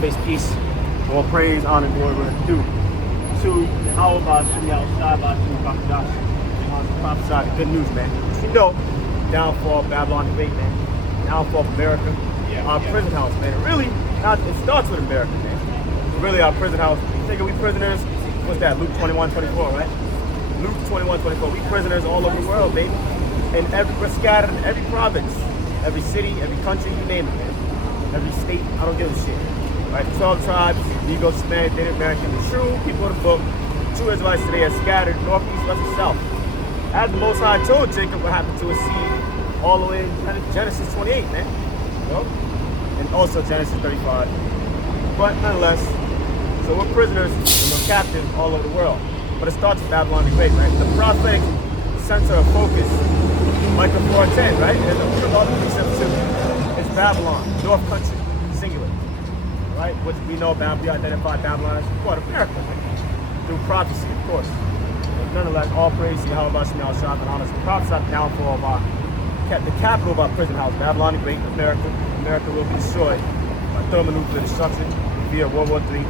face peace. All praise, honor, and glory were due to how about Shimmy outside about you, Prophet Joshua. Prophesied the good news, man. You know, downfall of Babylon the Great, man. Downfall of America. Our prison house, man. It starts with America, man. Really, our prison house. Think we prisoners. What's that? Luke 21:24, right? Luke 21:24. We prisoners all over the world, baby. And we're scattered in every province, every city, every country, you name it, man. Every state, I don't give a shit. Right? 12 tribes, Negro, Hispanic, Native American, the true people of the book, true Israelites today are scattered north, east, west, and south. As the Most High told Jacob what happened to his seed all the way in Genesis 28, man. You know? And also Genesis 35. But nonetheless, so we're prisoners and we're captives all over the world. But it starts with Babylon the Great, right? The prophetic center of focus, Micah 4:10, right? And all the precepts too. It's Babylon, North Country, singular, right? Which we know about, we identify Babylon as part of America, right? Through prophecy, of course. But nonetheless, all praise to Yahweh Shem Shah and honors. Prophesied the downfall of the capital of our prison house, Babylon the Great, America. America will be destroyed by thermonuclear destruction via World War III.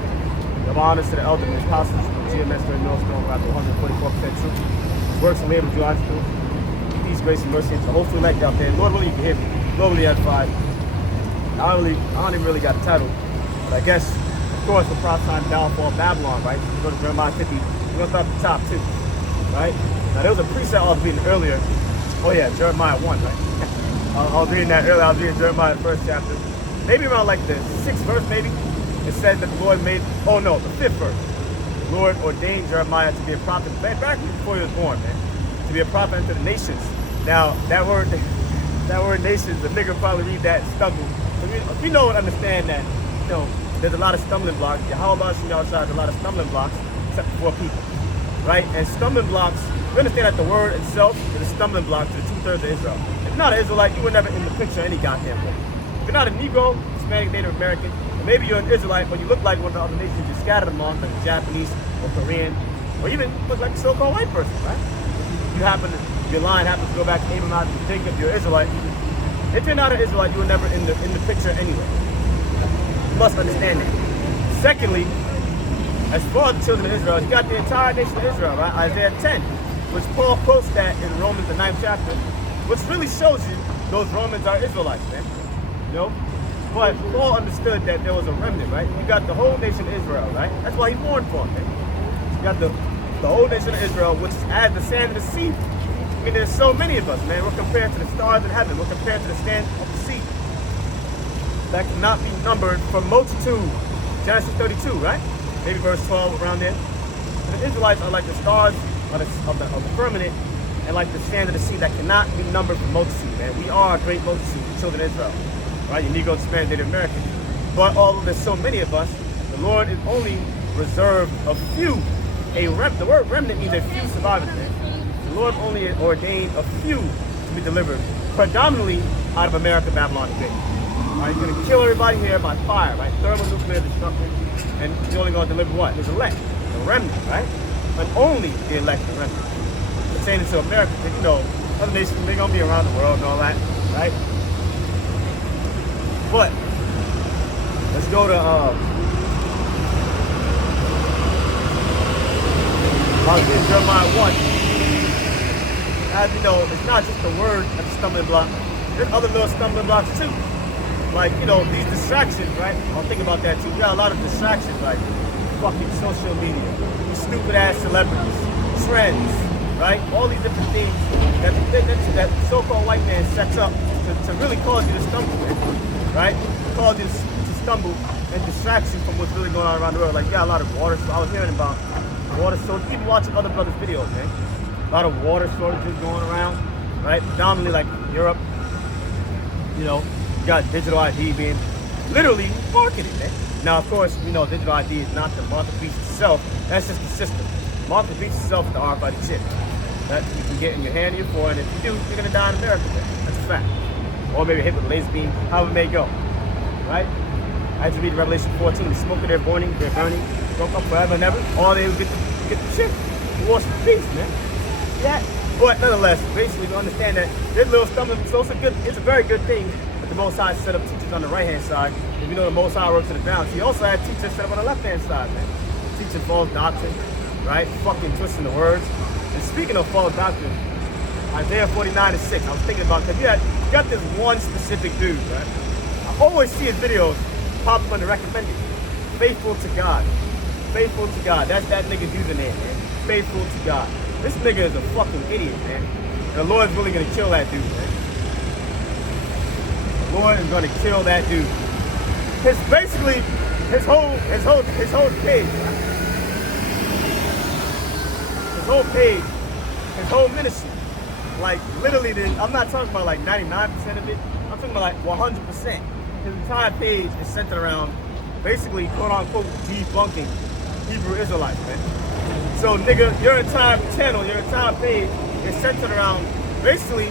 The honors to the elder and apostles of GMS during Millstone were after 144% truth. Works and labor of July through. Peace, grace, and mercy. It's a hopeful elect out there. Lord willing, you can hear me. Lord willing, edified. I don't even really got a title. But I guess, of course, we're prophesying the downfall of Babylon, right? We go to Jeremiah 50. We're going to start at the top, too. Right? Now, there was a precept I was reading earlier. Oh, yeah, Jeremiah 1, right? I was reading that earlier. I was reading Jeremiah, the first chapter. Maybe around like the 6th verse, maybe. It said that the Lord made, oh no, the 5th verse. The Lord ordained Jeremiah to be a prophet back before he was born, man. To be a prophet unto the nations. Now, that word nations, the nigga probably read that and stumble. We know and understand that, you know, there's a lot of stumbling blocks. Yahweh Shem outside, there's a lot of stumbling blocks, except for people, right? And stumbling blocks, we understand that the word itself is a stumbling block to the 2/3 of Israel. If you're not an Israelite, you were never in the picture any goddamn way. If you're not a Negro, Hispanic, Native American, or maybe you're an Israelite, but you look like one of the other nations you're scattered among, like the Japanese or Korean, or even look like a so-called white person, right? Your line happens to go back to Abraham and Jacob, you're Israelite. If you're not an Israelite, you were never in the picture anyway. You must understand that. Secondly, as far as the children of Israel, you got the entire nation of Israel, right? Isaiah 10, which Paul quotes that in Romans, the 9th chapter, which really shows you those Romans are Israelites, man. You know? But Paul understood that there was a remnant, right? You got the whole nation of Israel, right? That's why he mourned for them, man. You got the whole nation of Israel, which is as the sand of the sea. I mean, there's so many of us, man. We're compared to the stars in heaven. We're compared to the sand of the sea. That cannot be numbered from multitude. Genesis 32, right? Maybe verse 12 around there. And the Israelites are like the stars of the firmament and like the sand of the sea that cannot be numbered from multitude, man. We are a great multitude, the children of Israel. Right? Your Negro, Hispanic, Native American. But although there's so many of us, the Lord is only reserved a few. The word remnant means a few survivors, man. The Lord only ordained a few to be delivered, predominantly out of America, Babylon, the Great. Right? He's going to kill everybody here by fire, right? Thermonuclear destruction. And he's only going to deliver what? His elect, the remnant, right? But only the elect, the remnant. Pertaining to America, you know, other nations, they're going to be around the world and all that, right? But let's go to Jeremiah 1. As you know, it's not just the word that's a stumbling block. There's other little stumbling blocks too. Like, you know, these distractions, right? I'll think about that too. We got a lot of distractions, like fucking social media, these stupid ass celebrities, trends, right? All these different things that so-called white man sets up to really cause you to stumble, man. Right? Cause you to stumble and distract you from what's really going on around the world. Like, you got a lot of water. So I was hearing about water shortages. Even watching other brothers' videos, man. A lot of water shortages going around, right? Predominantly like Europe. You know, you got digital ID being literally marketed, man. Now, of course, we know digital ID is not the market beast itself. That's just the system. Market beast itself is the RFID chip that you can get in your hand or your forehead. And if you do, you're gonna die in America, man. That's a fact. Or maybe hit with a laser beam, however it may go, right? I had to read Revelation 14, the smoke of their burning, broke up forever and ever. All they would get the shit. Wars for peace, man. Yeah. But nonetheless, basically, we understand that this little stumbling, so it's a very good thing that the Most High set up teachers teachers on the right-hand side. If you know the Most High works in the balance. He also had teachers set up on the left-hand side, man. Teaching false doctrine, right? Fucking twisting the words. And speaking of false doctrine, Isaiah 49:6. I was thinking about that. You got this one specific dude, right? I always see his videos pop up on the recommended. Faithful to God. Faithful to God. That's that nigga's username, man. Faithful to God. This nigga is a fucking idiot, man. And the Lord's really gonna kill that dude, man. The Lord is gonna kill that dude. His basically his whole page, right? His whole page, his whole ministry. Like literally, I'm not talking about like 99% of it. I'm talking about like 100%. His entire page is centered around basically quote unquote debunking Hebrew Israelites, man. So nigga, your entire channel, your entire page is centered around basically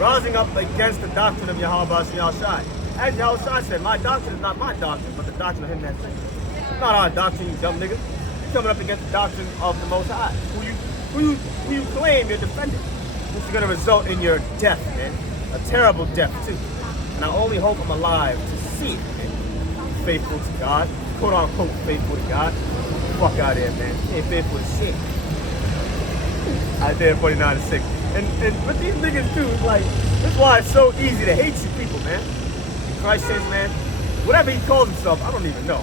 rising up against the doctrine of Yahweh Shai. As Yahweh said, my doctrine is not my doctrine, but the doctrine of him that sent me. It's not our doctrine, you dumb nigga. You're coming up against the doctrine of the Most High, who you claim you're defending. This is gonna result in your death, man. A terrible death too. And I only hope I'm alive to see it, man. Faithful to God, quote unquote faithful to God. Fuck out of here, man. You ain't faithful to shit. Isaiah 49:6. And with these niggas too, it's like, this is why it's so easy to hate you people, man. Christ says, man, whatever he calls himself, I don't even know.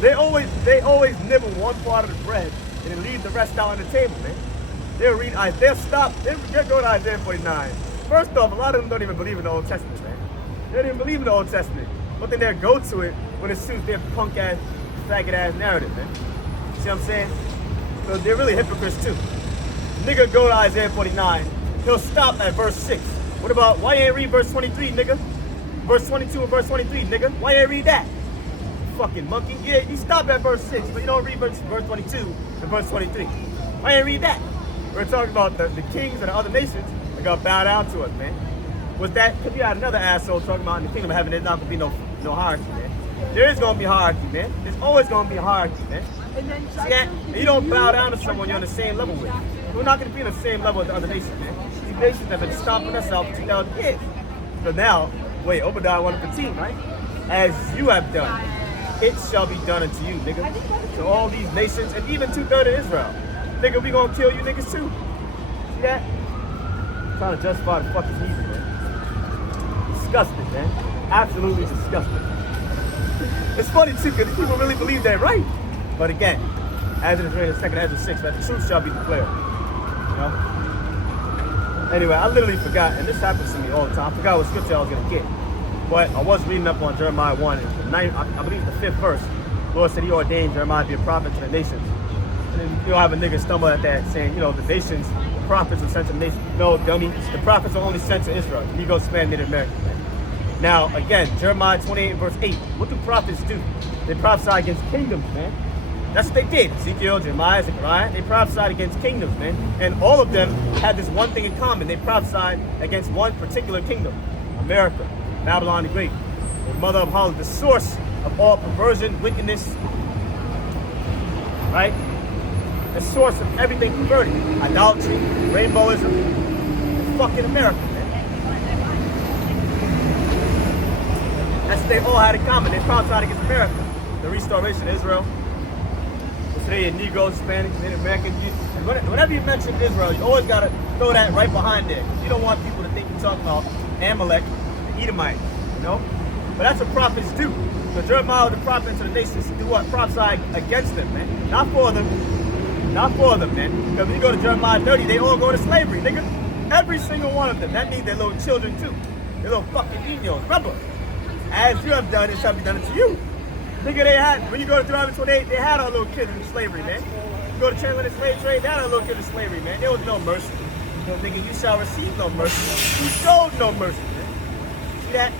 They always nibble one part of the bread and then leave the rest out on the table, man. They'll go to Isaiah 49. First off, a lot of them don't even believe in the Old Testament, man. They don't even believe in the Old Testament. But then they'll go to it when it suits their punk ass, faggot ass narrative, man. See what I'm saying? So they're really hypocrites too. Nigga go to Isaiah 49, he'll stop at verse 6. What about, why you ain't read verse 23, nigga? Verse 22 and verse 23, nigga. Why you ain't read that? Fucking monkey. Yeah, you stop at verse 6, but you don't read verse 22 and verse 23. Why you ain't read that? We're talking about the kings and the other nations that got bowed down to us, man. Was that, because you had another asshole talking about in the kingdom of heaven, there's not going to be no hierarchy, man. There is going to be hierarchy, man. There's always going to be hierarchy, man. See that? And you don't bow down to someone you're on the same level with. We're not going to be on the same level with the other nations, man. These nations have been stomping us out for 2,000 years. So now, wait, Obadiah 1:15, right? As you have done, it shall be done unto you, nigga. So all these nations, and even 2/3 of Israel, nigga, we gonna kill you niggas too. See that? I'm trying to justify the fucking heathen, man. Disgusting, man. Absolutely disgusting. It's funny too, because people really believe they're right. But again, as it is written in 2 Ezra 6, that the truth shall be declared. You know? Anyway, I literally forgot, and this happens to me all the time. I forgot what scripture I was gonna get. But I was reading up on Jeremiah 1, and I believe the 5th verse. The Lord said he ordained Jeremiah to be a prophet to the nations. And then you'll have a nigga stumble at that saying, you know, the nations, the prophets are sent to the nations. No, dummy, the prophets are only sent to Israel. You go span Native Americans, man. Now, again, Jeremiah 28 verse 8. What do prophets do? They prophesy against kingdoms, man. That's what they did. Ezekiel, Jeremiah, Zechariah, they prophesied against kingdoms, man. And all of them had this one thing in common. They prophesied against one particular kingdom, America, Babylon the Great, the mother of harlot, the source of all perversion, wickedness, right? The source of everything perverted. Idolatry, rainbowism, fucking America, man. That's what they all had in common. They prophesied against America. The restoration of Israel. Today, Negroes, Hispanics, Native Americans. Whenever you mention Israel, you always got to throw that right behind there. You don't want people to think you're talking about Amalek, the Edomites, you know? But that's what prophets do. So Jeremiah was the prophet to the nations to do what? Prophesy against them, man. Not for them. Not for them, man. Because when you go to Jeremiah 30, they all go to slavery, nigga. Every single one of them. That means their little children, too. Their little fucking niños. Remember, as you have done, it shall be done to you. Nigga, they had, when you go to Deuteronomy 28, they had our little kids in slavery, man. You go to transatlantic slave trade, they had our little kids in slavery, man. There was no mercy. So, nigga, you shall receive no mercy. You showed no mercy, man. See that?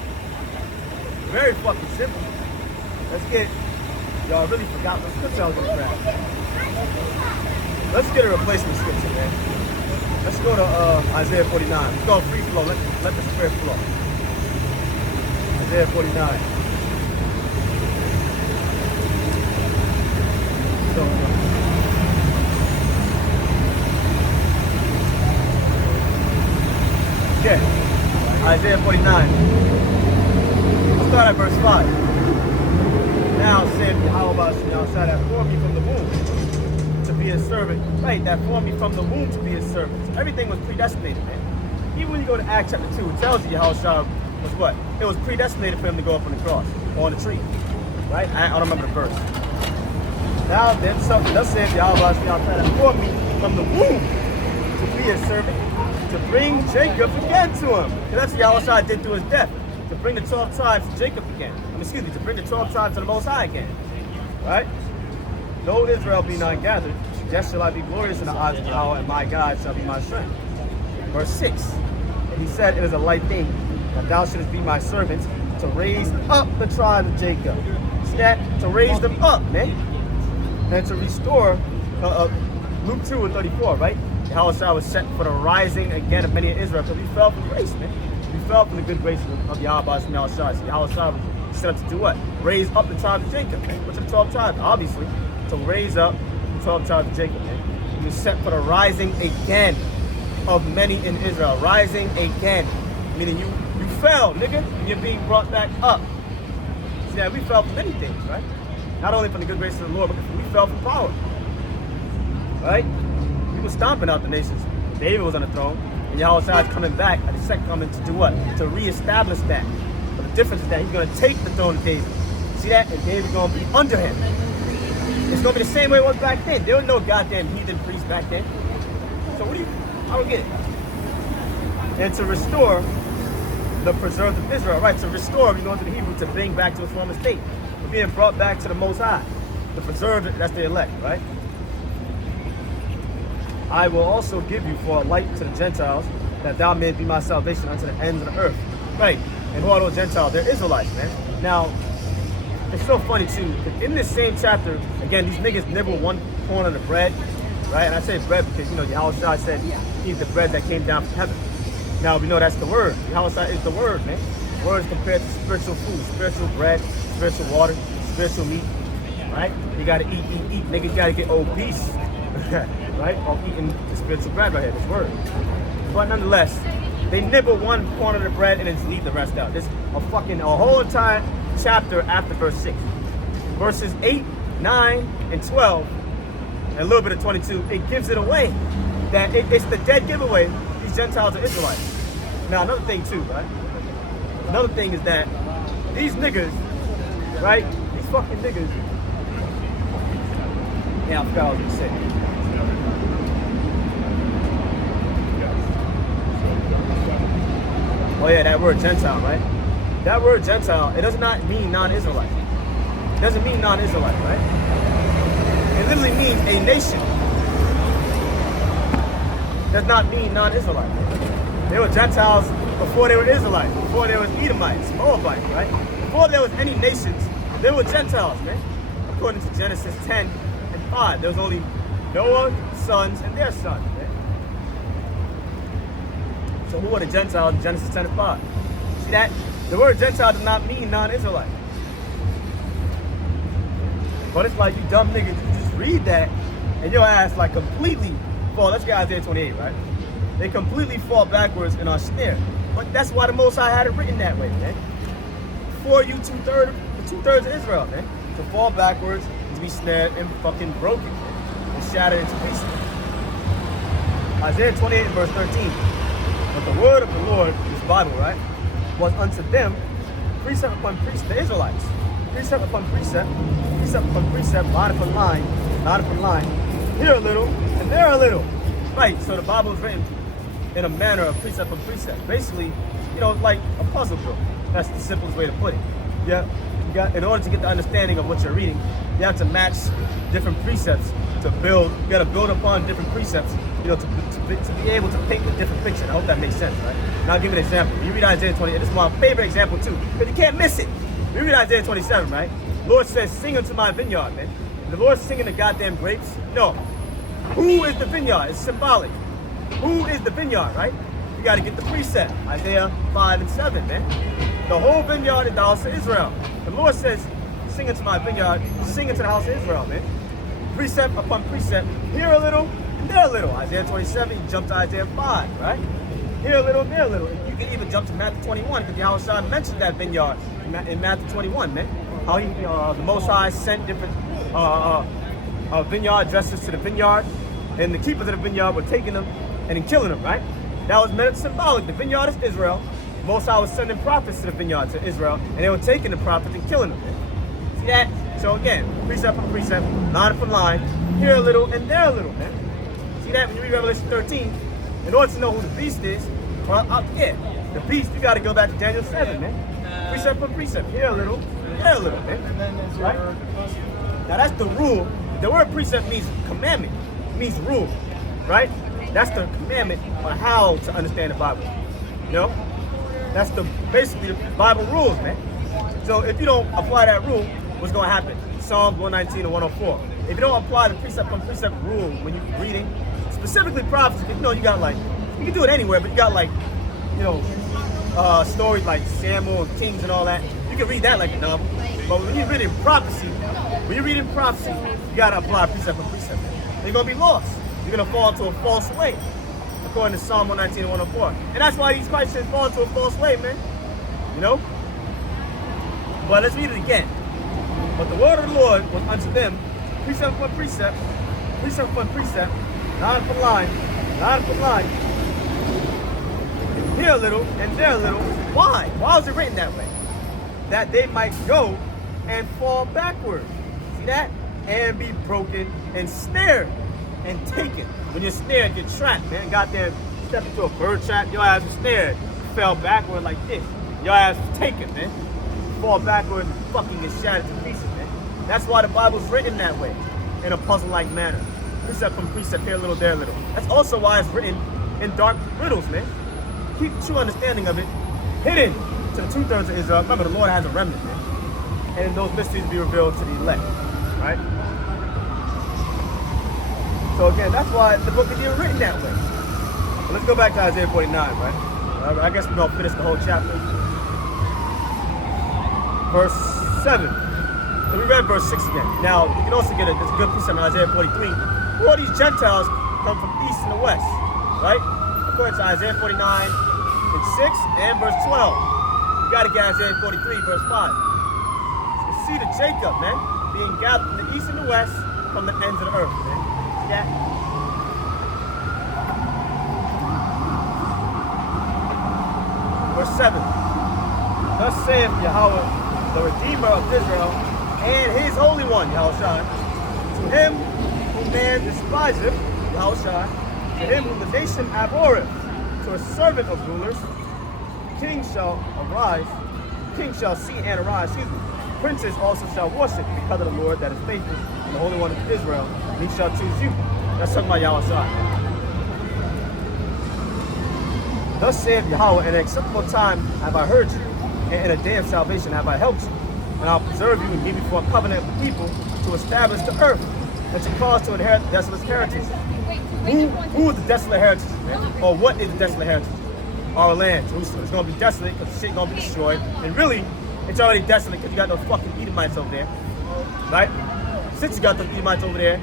Very fucking simple. Let's get, y'all really forgot what scripture I was gonna grab. Let's get a replacement scripture, man. Let's go to Isaiah 49. Let's go free flow. Let the spirit flow. Isaiah 49. So, yeah, Isaiah 49. Let's start start at verse 5. Now said Yahweh that formed me from the womb to be his servant. Right, that formed me from the womb to be his servant. Everything was predestinated, man. Even when you go to Acts chapter 2, it tells you Yahweh was what? It was predestinated for him to go up on the cross, or on the tree. Right? I don't remember the verse. Now then something thus says Yahweh that formed me from the womb to be his servant, to bring Jacob again to him. Because that's what Yahweh did through his death. To bring the 12 tribes to Jacob again. To bring the 12 tribes to the Most High again. Right? Though Israel be not gathered, yet shall I be glorious in the eyes of Yahweh, and my God shall be my strength. Verse 6. And he said, it is a light thing that thou shouldest be my servant to raise up the tribe of Jacob. See that? To raise them up, man. And to restore, Luke 2 and 34, right? Yahweh was set for the rising again of many in Israel. So we fell from grace, man. We fell from the good grace of Yahweh and Yahweh. So Yahweh was set up to do what? Raise up the tribe of Jacob, man. Which are the 12 tribes, obviously. To raise up the 12 tribes of Jacob, man. He was set for the rising again of many in Israel. Rising again. Meaning you fell, nigga, and you're being brought back up. See that? We fell from many things, right? Not only from the good grace of the Lord, but we fell from power. Right? We were stomping out the nations. David was on the throne. And Yahweh is coming back at the second coming to do what? To reestablish that. But the difference is that he's going to take the throne of David. See that? And David's going to be under him. It's going to be the same way it was back then. There were no goddamn heathen priests back then. So what do you... I don't get it. And to restore the preserved of Israel. Right? To restore, we go into the Hebrew, to bring back to its former state. We're being brought back to the Most High. The preserved, that's the elect, right? I will also give you for a light to the Gentiles, that thou mayest be my salvation unto the ends of the earth. Right. And who are those Gentiles? They're Israelites, man. Now, it's so funny too, because in this same chapter, again, these niggas nibble one corner of the bread, right? And I say bread because, you know, Yahweh said, eat the bread that came down from heaven. Now, we know that's the word. Yahweh is the word, man. The word is compared to spiritual food, spiritual bread, spiritual water, spiritual meat, right? You gotta eat. Nigga, you gotta get obese, right? Or eating the spiritual bread right here, this word. But nonetheless, they nibble one corner of the bread and then just leave the rest out. There's a whole entire chapter after verse 6. Verses 8, 9, and 12, and a little bit of 22, it gives it away. That it's the dead giveaway. These Gentiles are Israelites. Now, another thing too, right? Another thing is that these niggas, right? These fucking niggas. Yeah, I forgot what I was gonna say. Oh yeah, that word Gentile, right? That word Gentile, it does not mean non-Israelite. It doesn't mean non-Israelite, right? It literally means a nation. It does not mean non-Israelite. They were Gentiles before they were Israelites, before there was Edomites, Moabites, right? Before there was any nations, they were Gentiles, man. According to Genesis 10 and 5, there was only Noah's sons and their sons, man. So who are the Gentiles in Genesis 10 and 5? See that? The word Gentile does not mean non-Israelite. But it's like, you dumb niggas, you just read that and your ass like completely fall. Let's get Isaiah 28, right? They completely fall backwards and are snared. But that's why the Most High had it written that way, man. For you two-thirds of Israel, man. To fall backwards, to be snared and fucking broken, man. And shattered into pieces. Isaiah 28 and verse 13. But the word of the Lord, this Bible, right, was unto them precept upon precept, the Israelites. Precept upon precept line upon line, here a little, and there a little. Right, so the Bible is written in a manner of precept upon precept. Basically, you know, like a puzzle book. That's the simplest way to put it. Yeah, you got, in order to get the understanding of what you're reading, you have to match different precepts to build. You got to build upon different precepts, you know, to be able to paint a different picture. I hope that makes sense, right? And I'll give you an example. You read Isaiah 20, this is my favorite example too, because you can't miss it. You read Isaiah 27, right? Lord says, sing unto my vineyard, man. The Lord's singing the goddamn grapes? No. Who is the vineyard? It's symbolic. Who is the vineyard, right? You got to get the precept. Isaiah 5 and 7, man. The whole vineyard is the house of Israel. The Lord says, sing unto my vineyard, sing unto the house of Israel, man. Precept upon precept, here a little, and there a little. Isaiah 27, you jump to Isaiah 5, right? here a little, there a little. And you can even jump to Matthew 21 because Yahushua mentions that vineyard in Matthew 21, man. How he, the Most High sent different vineyard dressers to the vineyard, and the keepers of the vineyard were taking them and then killing them, right? That was meant symbolic. The vineyard is Israel. The Most High was sending prophets to the vineyard to Israel, and they were taking the prophets and killing them. See that? So again, precept for precept, line for line, here a little and there a little, man. See that when you read Revelation 13, in order to know who the beast is, well, yeah, the beast, you got to go back to Daniel 7, man. Precept for precept, here a little, there a little, man. Right? Now that's the rule. The word precept means commandment, means rule, right? That's the commandment on how to understand the Bible. You know? That's basically the Bible rules, man. So if you don't apply that rule, what's going to happen? Psalms 119 and 104. If you don't apply the precept on precept rule when you're reading, specifically prophecy, you know, you got like, you can do it anywhere, but you got like, you know, stories like Samuel and Kings and all that. You can read that like a novel. But when you're reading prophecy, you got to apply precept on precept. You're going to be lost. You're going to fall into a false way, according to Psalm 119 and 104. And that's why these Christians fall into a false way, man. You know? But let's read it again. But the word of the Lord was unto them, precept for precept, precept for precept, line for line, here a little and there a little. Why? Why was it written that way? That they might go and fall backward. See that? And be broken and snared and taken. When you're snared, you're trapped, man. Got there, stepped into a bird trap, your ass was snared. Fell backward like this. Your ass was taken, man. Fall backward and fucking get shattered to pieces, man. That's why the Bible's written that way, in a puzzle-like manner. Precept from precept, here a little, there a little. That's also why it's written in dark riddles, man. Keep true understanding of it hidden to the 2/3 of Israel. Remember, the Lord has a remnant, man. And those mysteries be revealed to the elect, right? So again, that's why the book is even written that way. But let's go back to Isaiah 49, right? I guess we're going to finish the whole chapter. Verse 7. So we read verse 6 again. Now, you can also get this good piece on Isaiah 43. All these Gentiles come from east and the west, right? According to Isaiah 49 and 6 and verse 12. You got to get Isaiah 43, verse 5. You see the Jacob, man, being gathered from the east and the west from the ends of the earth, man. See that? Verse 7. Thus saith Yahweh, the Redeemer of Israel, and his Holy One, Yahushua, to him whom man despiseth, Yahushua, to him whom the nation abhorreth, to a servant of rulers, king shall see and arise, princes also shall worship because of the Lord that is faithful, and the Holy One of Israel, and he shall choose you. That's talking about Yahushua. Thus saith Yahweh, in an acceptable time have I heard you, and in a day of salvation have I helped you. And I'll preserve you and give you for a covenant with people to establish the earth and to cause to inherit the desolate heritage. Who is the desolate heritage, man? Or what is the desolate heritage? Our land, Jerusalem. It's going to be desolate because the shit going to be destroyed. And really, it's already desolate because you got those fucking Edomites over there. Right? Since you got those Edomites over there,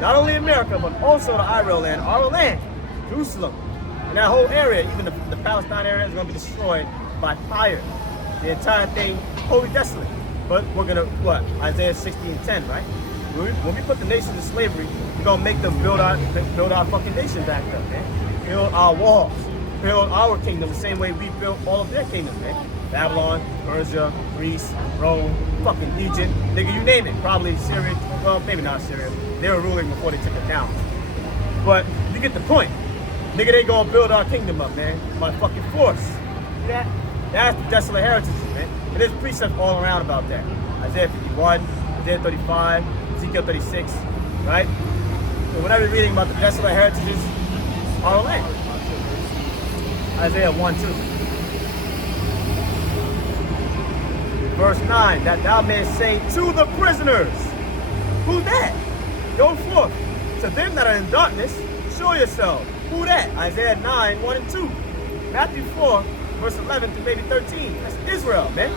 not only America, but also the Israel land, our land, Jerusalem. And that whole area, even the Palestine area, is going to be destroyed by fire. The entire thing, wholly desolate. But we're going to, what? Isaiah 60:10, right? When we put the nations in slavery, we're going to make them build our fucking nation back up, man. Build our walls. Build our kingdom the same way we built all of their kingdoms, man. Babylon, Persia, Greece, Rome, fucking Egypt, nigga, you name it. Probably Syria. Well, maybe not Syria. They were ruling before they took it down. But you get the point. Nigga, they gonna build our kingdom up, man. By fucking force. See that? That's the desolate heritage, man. And there's precepts all around about that. Isaiah 51, Isaiah 35, Ezekiel 36, right? So whenever you're reading about the desolate heritages, our land. Isaiah 1:2. Verse 9, that thou mayest say to the prisoners, who that? Go forth. To them that are in darkness, show yourselves. Who that? Isaiah 9, 1 and 2. Matthew 4, verse 11 to maybe 13. That's Israel, man.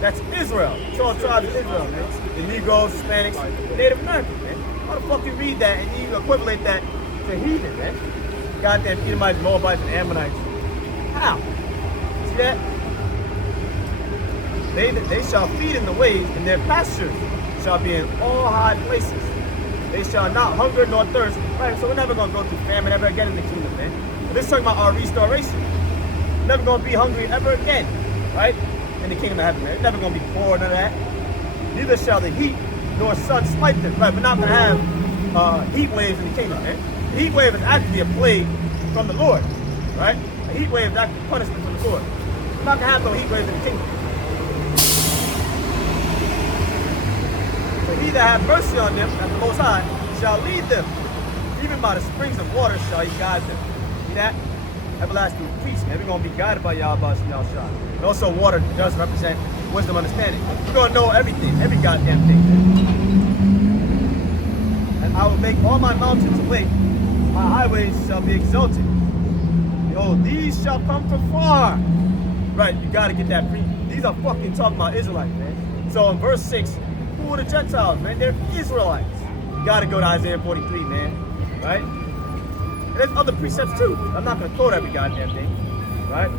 That's Israel. 12 tribes of Israel, man. The Negroes, Hispanics, Native Americans, man. How the fuck you read that and you equivalent that to heathen, man? Goddamn Edomites, Moabites, and Ammonites. How? See that? They shall feed in the ways, and their pastures shall be in all high places. They shall not hunger nor thirst. Right, so we're never going to go through famine ever again in the kingdom, man. But this is talking about our restoration. We're never going to be hungry ever again, right? In the kingdom of heaven, man. We're never going to be poor, none of that. Neither shall the heat nor sun smite them. Right, we're not going to have heat waves in the kingdom, man. The heat wave is actually a plague from the Lord, right? A heat wave is actually punishment from the Lord. We're not going to have no heat waves in the kingdom. He that hath mercy on them, at the Most High, shall lead them. Even by the springs of water shall he guide them. See that? Everlasting peace, man. We're going to be guided by Yahweh and Yahshua. And also water does represent wisdom, understanding. We're going to know everything, every goddamn thing, man. And I will make all my mountains awake. My highways shall be exalted. Behold, these shall come from far. Right, you got to get that pre. These are fucking talking about Israelites, man. So in verse 6, who are the Gentiles, man? They're Israelites. You gotta go to Isaiah 43, man. Right? And there's other precepts too. I'm not gonna quote every goddamn thing. Right?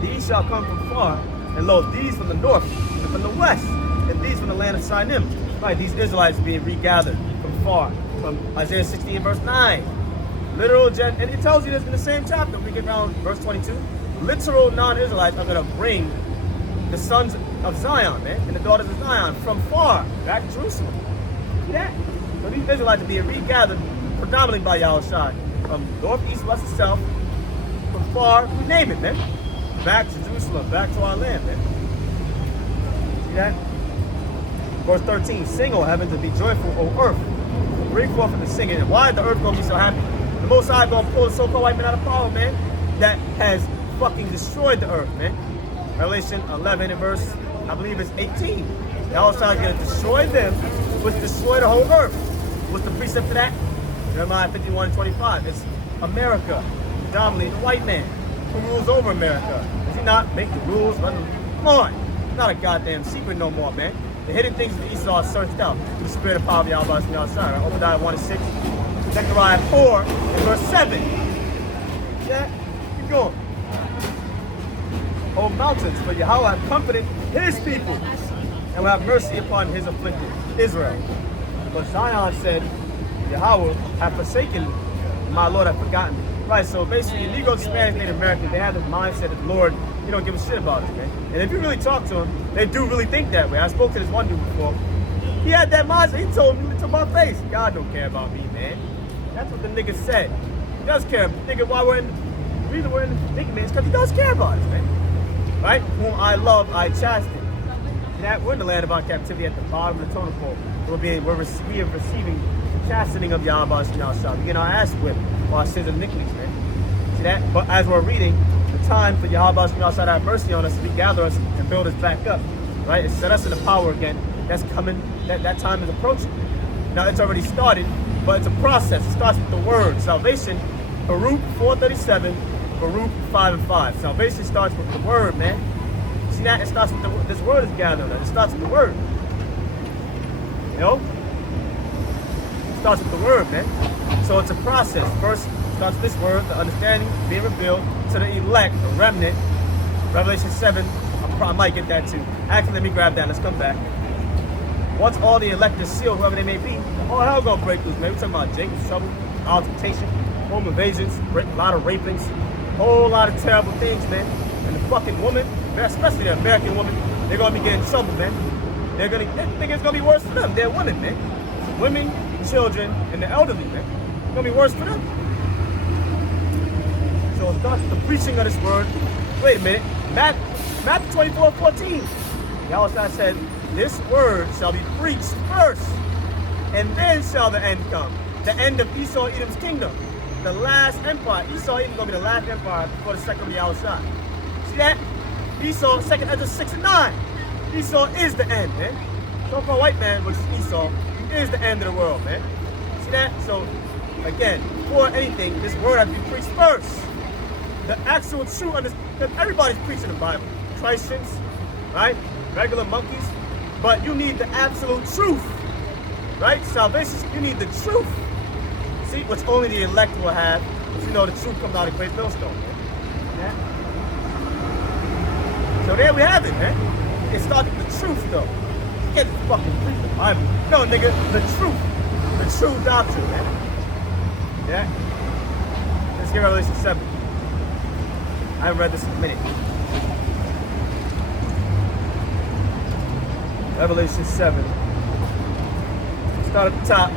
These shall come from far, and lo, these from the north, and from the west, and these from the land of Sinim. Right, these Israelites being regathered from far, from Isaiah 16, verse 9. Literal and it tells you this in the same chapter. We get down verse 22. Literal non-Israelites are gonna bring the sons of Zion, man, and the daughters of Zion from far back to Jerusalem. See that? So these Israelites are being regathered predominantly by Yahushua from north, east, west, and south, from far, we name it, man. Back to Jerusalem, back to our land, man. See that? Verse 13, sing, O heavens, and be joyful, O earth. Bring forth in the singing. And why is the earth going to be so happy? The Most High going to pull the so-called white man out of power, man, that has fucking destroyed the earth, man. Revelation 11 and verse, I believe it's 18. Yahushua is going to destroy them, which destroy the whole earth. What's the precept for that? Jeremiah 51:25. It's America, predominantly the white man, who rules over America. Does he not make the rules? Come on. It's not a goddamn secret no more, man. The hidden things of Esau are searched out through the spirit of power of Yahweh and Yahshua. Right? Obadiah 1:6. Zechariah 4 and verse 7. Yeah? Keep going. O mountains, for Yahweh hath comforted his people and will have mercy upon his afflicted, Israel. But Zion said, Yahweh hath forsaken, my Lord hath forgotten. Right, so basically, Negro, Spanish, Native Americans, they have this mindset that the Lord, you don't give a shit about us, man. And if you really talk to them, they do really think that way. I spoke to this one dude before. He had that mindset. He told me to my face, God don't care about me, man. That's what the nigga said. He does care. Nigga, why we're in the reason we're in the predicament is because he does care about us, man. Right? Whom I love, I chasten. That we're in the land of our captivity at the bottom of the totem pole. We are receiving the chastening of Yahweh and Yahshua. We get our ass whipped for our sins and iniquities, man. See that? But as we're reading, the time for Yahweh and Yahshua to have mercy on us, to regather us and build us back up. Right? And set us in the power again. That's coming. That time is approaching. Now it's already started, but it's a process. It starts with the word. Salvation, Baruch 4:37. Baruch 5:5. Salvation starts with the word, man. See that? It starts with this word is gathering. It starts with the word. You know? It starts with the word, man. So it's a process. First, it starts with this word, the understanding being revealed to the elect, the remnant. Revelation 7, I might get that too. Actually, let me grab that. Let's come back. Once all the elect are sealed, whoever they may be, all hell gonna break loose, man. We're talking about Jacob's trouble, altercation, home invasions, a lot of rapings. Whole lot of terrible things, man. And the fucking woman, especially the American woman, they're gonna be getting in trouble, man. They think it's gonna be worse for them. They're women, man. Women, children, and the elderly, man. It's gonna be worse for them. So it starts with the preaching of this word. Wait a minute. Matthew 24:14. Yahweh said, this word shall be preached first, and then shall the end come. The end of Esau Edom's kingdom. The last empire. Esau Edom gonna be the last empire before the second of Yahushua. See that? Esau, 2nd Ezra 6:9. Esau is the end, man. So-called white man, which is Esau, is the end of the world, man. See that? So, again, before anything, this word has to be preached first. The actual truth, because everybody's preaching the Bible. Christians, right? Regular monkeys. But you need the absolute truth, right? Salvation, you need the truth. See, which only the elect will have. But you know the truth comes out of great millstone, man. Yeah. So there we have it, man. It starts with the truth, though. Get the fucking preach the Bible. No, nigga, the truth. The true doctrine, man. Yeah? Let's get Revelation 7. I haven't read this in a minute. Revelation 7. Start at the top.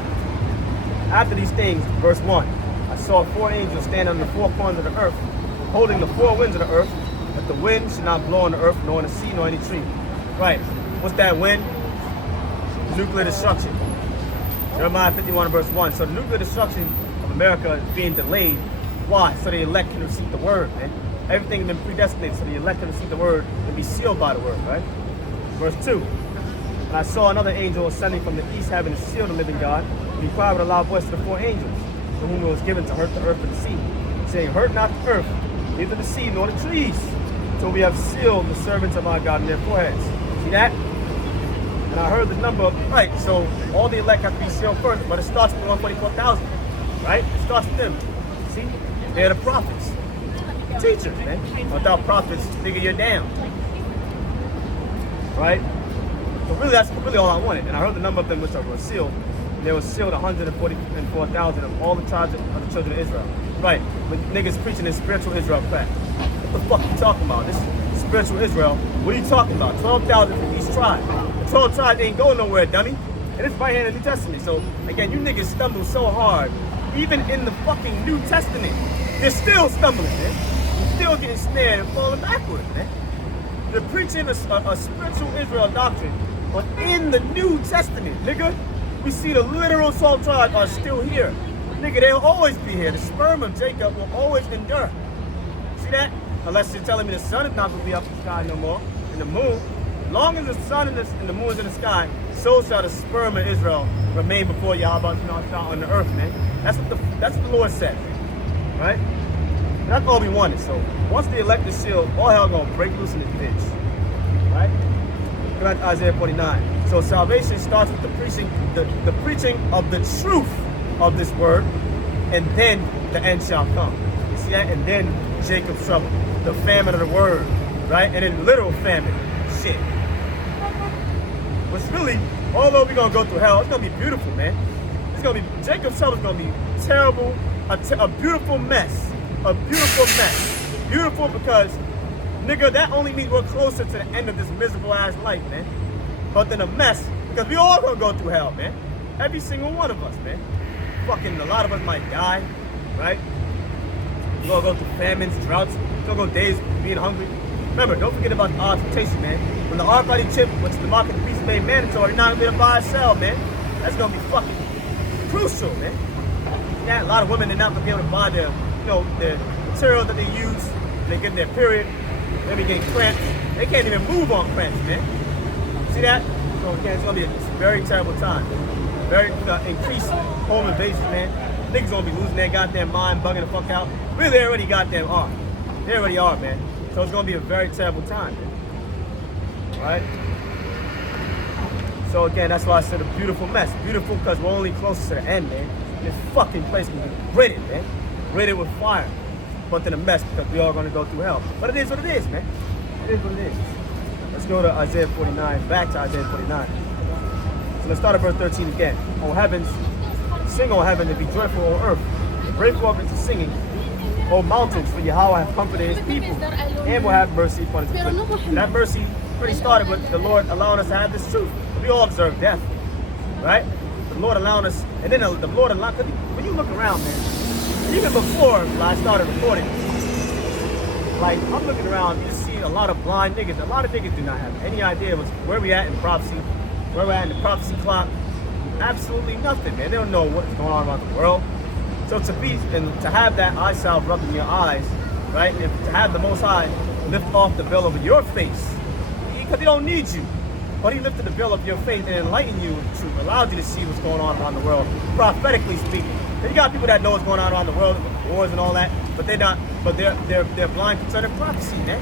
After these things, verse 1. I saw 4 angels standing on the 4 corners of the earth, holding the 4 winds of the earth, that the wind should not blow on the earth, nor on the sea, nor any tree. Right. What's that wind? Nuclear destruction. Jeremiah 51 verse 1. So the nuclear destruction of America is being delayed. Why? So the elect can receive the word, man. Everything has been predestinated so the elect can receive the word and be sealed by the word, right? Verse 2. And I saw another angel ascending from the east, having a seal of the living God. And he cried with a loud voice to the 4 angels, to whom it was given to hurt the earth and the sea, saying, hurt not the earth, neither the sea nor the trees, till we have sealed the servants of our God in their foreheads. See that? And I heard the number of, right, so all the elect have to be sealed first, but it starts with 144,000, right? It starts with them. See? They're the prophets. Teachers, man. Without prophets, figure you're down. Right? So really, that's really all I wanted. And I heard the number of them which were sealed. And they were sealed 144,000 of all the tribes of the children of Israel. Right? When niggas preaching this spiritual Israel crap. What the fuck you talking about? This is spiritual Israel. What are you talking about? 12,000 from each tribe. The 12 tribes ain't going nowhere, dummy. And it's right here in the New Testament. So, again, you niggas stumble so hard. Even in the fucking New Testament, they're still stumbling, man. You're still getting snared and falling backwards, man. They're preaching a spiritual Israel doctrine, but in the New Testament, nigga, we see the literal 12 tribes are still here. Nigga, they'll always be here. The sperm of Jacob will always endure. See that? Unless you're telling me the sun is not going to be up in the sky no more, and the moon. As long as the sun and the moon is in the sky, so shall the sperm of Israel remain before Yahweh on the earth, man. That's what the Lord said, right? And that's all we wanted. So once the elect is sealed, all hell gonna break loose in this bitch, right? Go back to Isaiah 49. So salvation starts with the preaching of the truth of this word, and then the end shall come. You see that? And then Jacob's trouble, the famine of the word, right? And then literal famine, shit. Which really, although we're gonna go through hell, it's gonna be beautiful, man. It's gonna be, Jacob's trouble is gonna be terrible, a beautiful mess. A beautiful mess. Beautiful because, nigga, that only means we're closer to the end of this miserable ass life, man. But then a mess, because we all gonna go through hell, man. Every single one of us, man. Fucking a lot of us might die, right? We're gonna go through famines, droughts. We're gonna go days being hungry. Remember, don't forget about the odds of temptation, man. When the R-body chip, which the mark of the beast made mandatory, you're not gonna be able to buy or sell, man. That's gonna be fucking crucial, man. Yeah, a lot of women are not gonna be able to buy their, the material that they use, they get their period, they be getting cramps. They can't even move on cramps, man. See that? So again, it's gonna be a very terrible time. Very increased home invasion, man. Niggas gonna be losing their goddamn mind, bugging the fuck out. Really, they already goddamn are. They already are, man. So it's gonna be a very terrible time, man. Right? So again, that's why I said a beautiful mess. Beautiful because we're only closest to the end, man. This fucking place can be ridded, man. Ridded with fire. But then a mess because we all gonna go through hell. But it is what it is, man. It is what it is. Let's go to Isaiah 49, back to Isaiah 49. So let's start at verse 13 again. O heavens, sing, O heaven, and be joyful, O earth. Break forth into singing, O mountains, for Yahweh hath comforted his people, and will have mercy upon his people. And that mercy already started with the Lord allowing us to have this truth. We all deserve death, right? The Lord allowing us, and then the Lord allowed, when you look around, man, even before I started recording, like, I'm looking around, you see a lot of blind niggas. A lot of niggas do not have any idea where we at in prophecy, where we're at in the prophecy clock. Absolutely nothing, man. They don't know what's going on around the world. So to have that eye salve rubbed in your eyes, right, and to have the Most High lift off the veil over your face, because he don't need you, but he lifted the veil of your face and enlightened you with the truth, allowed you to see what's going on around the world, prophetically speaking. And you got people that know what's going on around the world, wars and all that, but they're not. But they're blind concerning prophecy, man.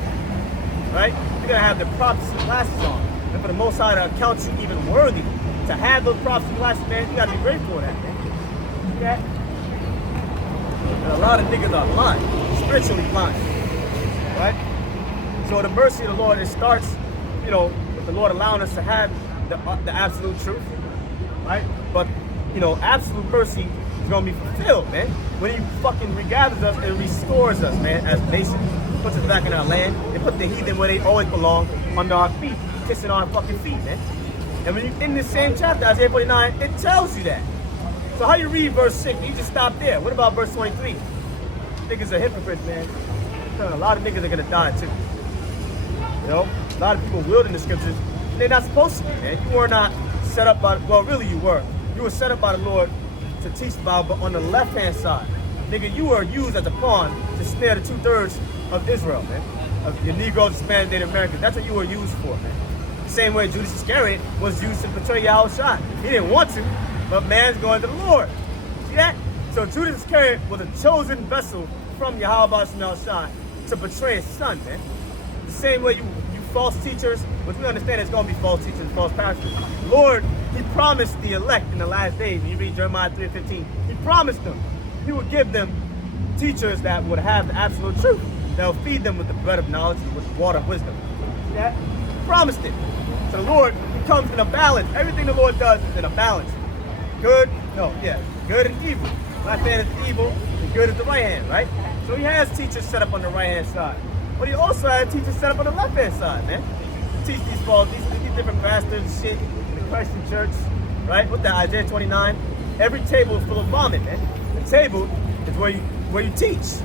Right? You're gonna have the prophecy glasses on, and for the Most High to count you even worthy to have those prophecy glasses, man, you gotta be grateful for that, man. See that? And a lot of niggas are blind, spiritually blind. right? So the mercy of the Lord, it starts, with the Lord allowing us to have the absolute truth, right? But, absolute mercy is going to be fulfilled, man. When he fucking regathers us and restores us, man, as a nation, puts us back in our land, and put the heathen where they always belong, under our feet, kissing our fucking feet, man. And when you in this same chapter, Isaiah 49, it tells you that. So how you read verse 6, you just stop there. What about verse 23? Niggas are hypocrites, man. A lot of niggas are gonna die too. A lot of people wielding the scriptures, and they're not supposed to be, man. You were not set up by, well, really you were. You were set up by the Lord to teach the Bible, but on the left-hand side, nigga, you were used as a pawn to snare the 2/3 of Israel, man. Of your Negroes, Hispanic, Native Americans. That's what you were used for, man. The same way Judas Iscariot was used to betray Yahushua. He didn't want to, but man's going to the Lord. See that? So Judas Iscariot was a chosen vessel from Yahushua to betray his son, man. The same way you false teachers, which we understand it's going to be false teachers, false pastors. Lord, he promised the elect in the last days. When you read Jeremiah 3:15, he promised them. He would give them teachers that would have the absolute truth. That will feed them with the bread of knowledge and with the water of wisdom. See that? He promised it. So the Lord, he comes in a balance. Everything the Lord does is in a balance. Good and evil. Left hand is evil, and good is the right hand, right? So he has teachers set up on the right hand side. But he also has teachers set up on the left hand side, man. Teach these different pastors and shit in the Christian church, right? With that Isaiah 29, every table is full of vomit, man. The table is where you teach.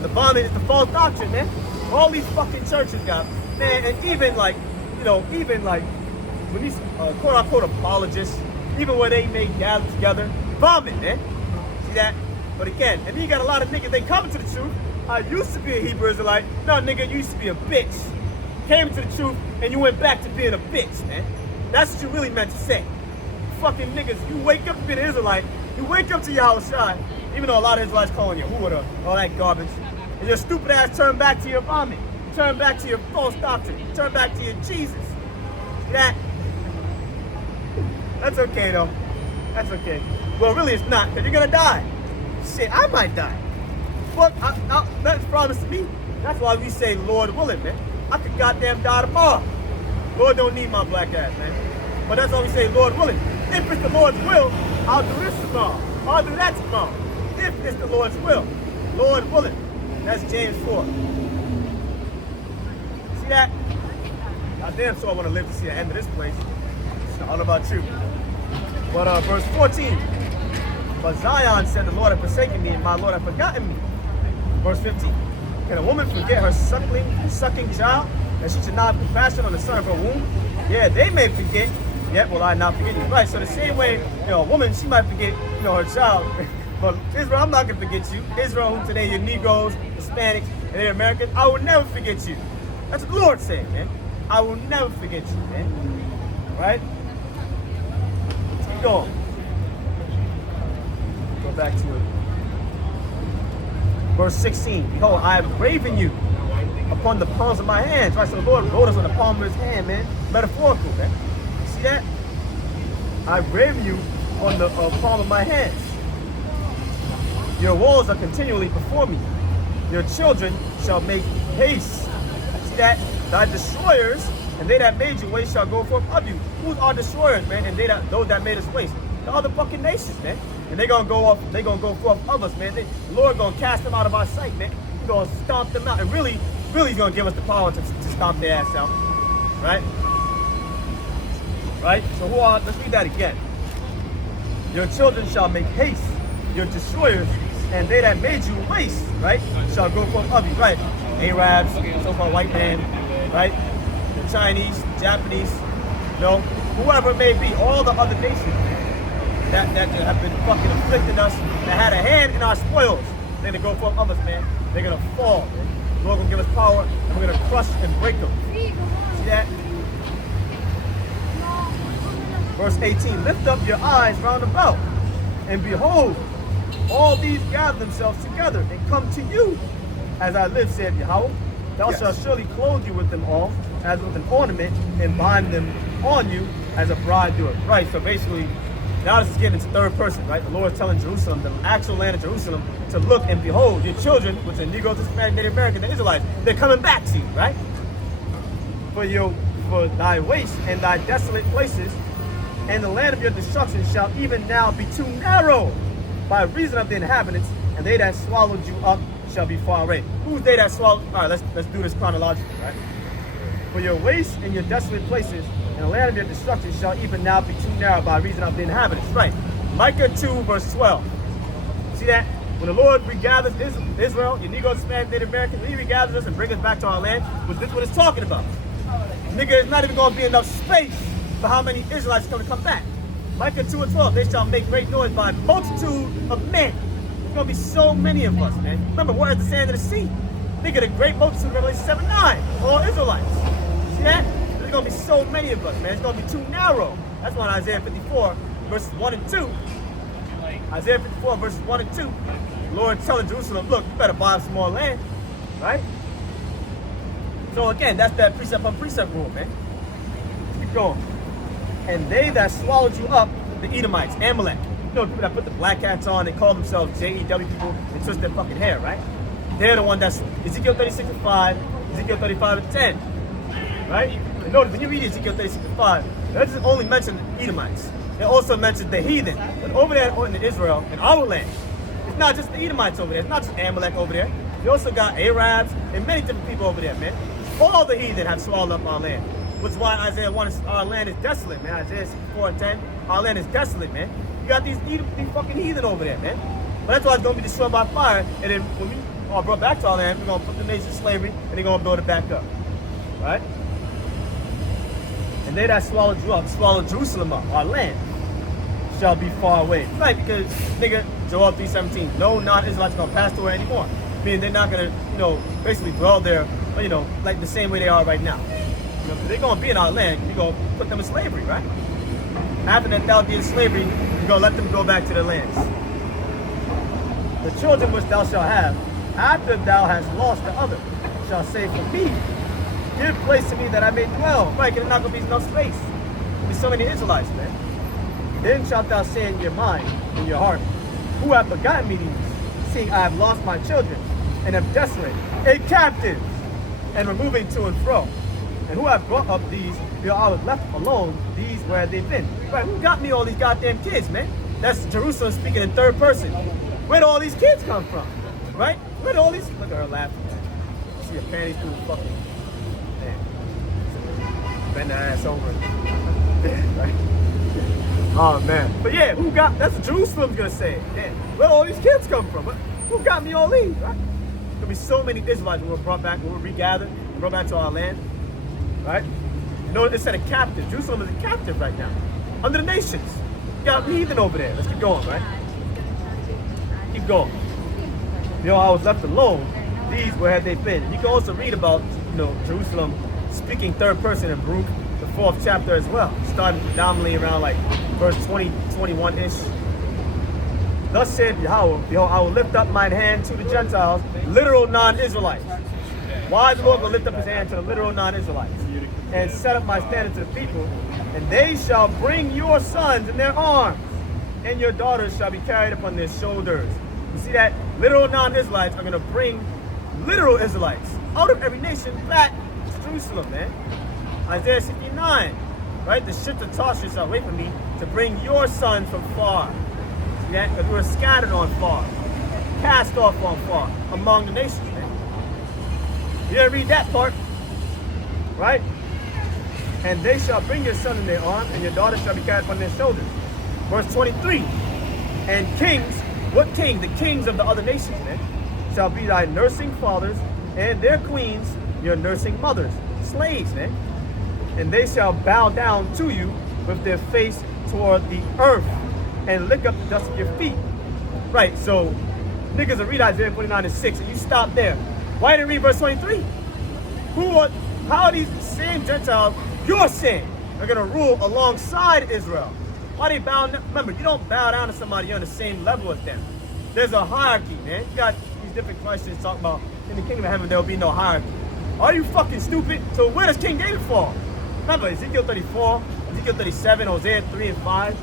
The vomit is the false doctrine, man. All these fucking churches got, man, and even like when these quote unquote apologists, even where they may gather together, vomit, man. See that? But again, and then you got a lot of niggas, they come to the truth. I used to be a Hebrew Israelite. No, nigga, you used to be a bitch. Came to the truth, and you went back to being a bitch, man. That's what you really meant to say. Fucking niggas, you wake up to be an Israelite, you wake up to Yahushua, even though a lot of Israelites calling you Yahuwah, all that garbage, and your stupid ass turn back to your vomit. Turn back to your false doctrine. Turn back to your Jesus. See that? That's okay, though. That's okay. Well, really, it's not, because you're going to die. Shit, I might die. But that's promised to me. That's why we say, Lord willing, man. I could goddamn die tomorrow. Lord don't need my black ass, man. But that's why we say, Lord willing. If it's the Lord's will, I'll do this tomorrow. I'll do that tomorrow. If it's the Lord's will. Lord willing. That's James 4. See that? I damn sure I want to live to see the end of this place. I don't know about you. But verse 14. But Zion said, the Lord hath forsaken me, and my Lord hath forgotten me. Verse 15. Can a woman forget her sucking child, that she should not have compassion on the son of her womb? Yeah, they may forget, yet will I not forget you. Right, so the same way, a woman, she might forget, her child. But Israel, I'm not going to forget you. Israel, who today you're Negroes, Hispanics, and they're Americans, I will never forget you. That's what the Lord said, man. I will never forget you, man. Right? Let's keep going. Go back to it. Verse 16. Behold, I have graven you upon the palms of my hands. Right, so the Lord wrote us on the palm of his hand, man. Metaphorical, man. See that? I've graven you on the palm of my hands. Your walls are continually before me. Your children shall make haste. See that? Thy destroyers and they that made you waste shall go forth of you. Who's our destroyers, man? And those that made us waste? The other fucking nations, man. And they're gonna go forth of us, man. The Lord gonna cast them out of our sight, man. He's gonna stomp them out. And really he's gonna give us the power to stomp their ass out. Right? Right? So let's read that again. Your children shall make haste. Your destroyers and they that made you waste, right, shall go forth of you, right? Arabs, so-called white man, right? The Chinese, Japanese, whoever it may be, all the other nations that have been fucking afflicting us, that had a hand in our spoils, they're gonna go forth of us, man. They're gonna fall, man. The Lord gonna give us power, and we're gonna crush and break them. See that? Verse 18, lift up your eyes round about, and behold, all these gather themselves together and come to you. As I live, said Yahweh, thou shalt surely clothe you with them all, as with an ornament, and bind them on you as a bride doeth. Right, so basically, Now this is getting into third person, right? The Lord is telling Jerusalem, the actual land of Jerusalem, to look and behold, your children, which are Negroes, Hispanic, Native American, the Israelites, they're coming back to you, right? For thy waste and thy desolate places, and the land of your destruction shall even now be too narrow by reason of the inhabitants, and they that swallowed you up shall be far away. Who's they that swallowed? All right, let's do this chronologically, right? For your waste and your desolate places, and the land of your destruction shall even now be too narrow by reason of the inhabitants. Right. Micah 2, verse 12. See that? When the Lord regathers Israel, your Negroes, Hispanic, Native American, when he regathers us and brings us back to our land, this is what it's talking about. Nigga, there's not even going to be enough space for how many Israelites are going to come back. Micah 2 and 12, they shall make great noise by a multitude of men. There's going to be so many of us, man. Remember, we're at the sand of the sea. Nigga, the great multitude, Revelation 7:9, all Israelites. See that? There's going to be so many of us, man. It's going to be too narrow. That's why in Isaiah 54, verses 1 and 2, Isaiah 54, verses 1 and 2, the Lord telling Jerusalem, look, you better buy some more land, right? So again, that's that precept on precept rule, man. Keep going. And they that swallowed you up, the Edomites, Amalek. You know, people that put the black hats on, they call themselves J-E-W people, and twist their fucking hair, right? They're the one that's Ezekiel 36 and 5, Ezekiel 35 and 10, right? And notice, when you read Ezekiel 36 and 5, that doesn't only mention the Edomites. It also mentions the heathen. But over there in Israel, in our land, it's not just the Edomites over there. It's not just Amalek over there. We also got Arabs and many different people over there, man. All the heathen have swallowed up our land. Which is why Isaiah 1 is, our land is desolate, man. Isaiah 64 and 10, our land is desolate, man. You got these fucking heathen over there, man. But that's why it's going to be destroyed by fire. And then when we are brought back to our land, we're going to put the nation in slavery, and they're going to build it back up. Right? And they that swallowed you up, swallowed Jerusalem up, our land, shall be far away. Right, because, nigga, Joel 3:17, no non-Israelites are going to pass through it anymore. Meaning they're not going to, basically dwell there, like the same way they are right now. They're going to be in our land, you're going to put them in slavery, right? After that thou be in slavery, you're going to let them go back to their lands. The children which thou shalt have, after thou hast lost the other, shall say for me, give place to me that I may dwell. Right, because there's not going to be enough space. There's so many Israelites, man. Then shalt thou say in your mind, in your heart, who have begotten me these, seeing I have lost my children, and am desolate, a captive, and removing to and fro. And who have brought up these, I was left alone, these where they've been. Right, who got me all these goddamn kids, man? That's Jerusalem speaking in third person. Where do all these kids come from? Right? Where do all these, look at her laughing. See her panties through the fucking, man. Bend the ass over. Right? Oh man. But yeah, that's what Jerusalem's gonna say. Damn, where do all these kids come from? Who got me all these, right? There'll be so many Israelites when we're brought back, when we're regathered, brought back to our land. Right? It said a captive. Jerusalem is a captive right now. Under the nations. You got heathen over there. Let's keep going, right? Keep going. I was left alone. These, where had they been? And you can also read about, Jerusalem speaking third person in Baruch, the 4th chapter as well. Starting predominantly around like verse 20, 21-ish. Thus said Yahweh, behold, I will lift up mine hand to the Gentiles, literal non-Israelites. Why is the Lord going to lift up his hand to the literal non-Israelites? And set up my standard to the people, and they shall bring your sons in their arms, and your daughters shall be carried upon their shoulders. You see that? Literal non-Israelites are going to bring literal Israelites out of every nation back to Jerusalem, man. Isaiah 69, right? The ships of Tarshish shall wait for me to bring your sons from far. See that? Because we were scattered on far, cast off on far, among the nations, man. You didn't read that part, right? And they shall bring your son in their arms, and your daughter shall be carried upon their shoulders. Verse 23. And kings, what king? The kings of the other nations, man, shall be thy nursing fathers, and their queens your nursing mothers. Slaves, man. And they shall bow down to you with their face toward the earth, and lick up the dust of your feet. Right, so niggas will read Isaiah 49 and 6, and you stop there. Why didn't you read verse 23? How are these same Gentiles you're saying are going to rule alongside Israel? Why they bow down? Remember, you don't bow down to somebody you're on the same level as them. There's a hierarchy, man. You got these different questions talking about in the kingdom of heaven there will be no hierarchy. Are you fucking stupid? So where does King David fall? Remember, Ezekiel 34, Ezekiel 37, Hosea 3 and 5.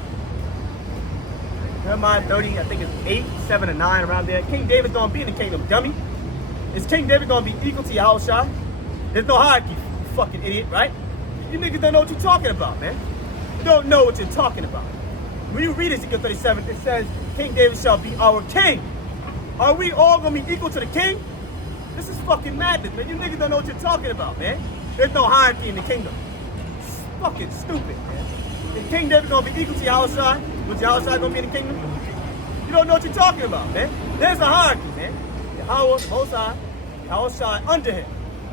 Jeremiah 30, I think it's 8, 7, and 9 around there. King David's gonna be in the kingdom, dummy. Is King David gonna be equal to Yahushua? There's no hierarchy, you fucking idiot, right? You niggas don't know what you're talking about, man. You don't know what you're talking about. When you read Ezekiel 37, it says, King David shall be our king. Are we all gonna be equal to the king? This is fucking madness, man. You niggas don't know what you're talking about, man. There's no hierarchy in the kingdom. It's fucking stupid, man. Is King David gonna be equal to Yahushua? Was Yahushua gonna be in the kingdom? You don't know what you're talking about, man. There's a hierarchy, man. Yahweh, Most High, Yahushua under him.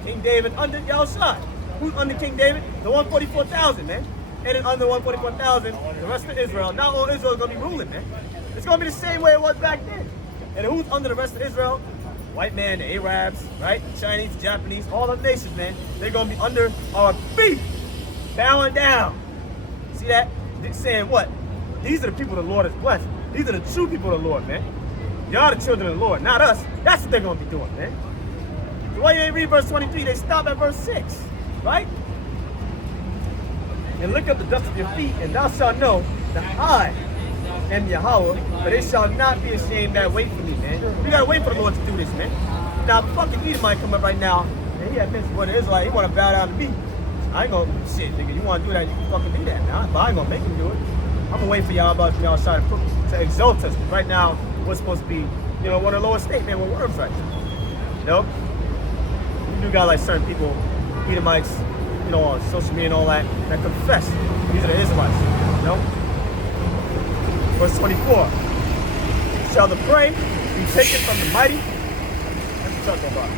King David under Yahushua. Who's under King David? The 144,000, man. And then under 144,000, the rest of Israel. Not all Israel is gonna be ruling, man. It's gonna be the same way it was back then. And who's under the rest of Israel? White man, the Arabs, right? Chinese, Japanese, all the nations, man. They're gonna be under our feet, bowing down. See that? They're saying what? These are the people the Lord has blessed. These are the true people of the Lord, man. Y'all the children of the Lord, not us. That's what they're gonna be doing, man. So why you ain't read verse 23? They stop at verse 6, right? And lick up the dust of your feet, and thou shalt know that I am Yahweh, but they shall not be ashamed that wait for me, man. We gotta wait for the Lord to do this, man. Now, fucking Edom might come up right now, and he admits what it is like. He wanna bow down to me. I ain't gonna, shit, nigga, you wanna do that, you can fucking do that, man. But I ain't gonna make him do it. I'm gonna wait for y'all about y'all trying to exalt us. Right now, we're supposed to be, you know, one of the lowest state, man, with worms right now. You know? You do got like certain people, Edomites, you know, on social media and all that, that confess. These are the Israelites, you know? Verse 24. Shall the prey be taken from the mighty? What you talking about?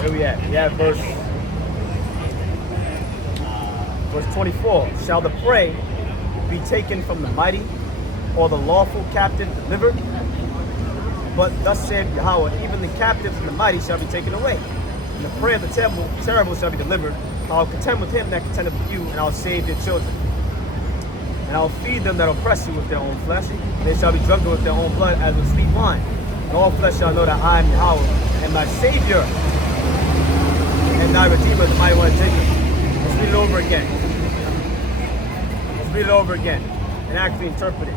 Where we at? We at verse 24. Shall the prey be taken from the mighty, or the lawful captive delivered? But thus said Yahweh, even the captives and the mighty shall be taken away, and the prey of the terrible shall be delivered. I'll contend with him that contendeth with you, and I'll save their children. And I'll feed them that oppress you with their own flesh. They shall be drunken with their own blood as with sweet wine. And all flesh shall know that I am Yahweh, and my Savior, and thy Redeemer, the mighty one of Jacob. Let's read it over again. Let's read it over again and actually interpret it.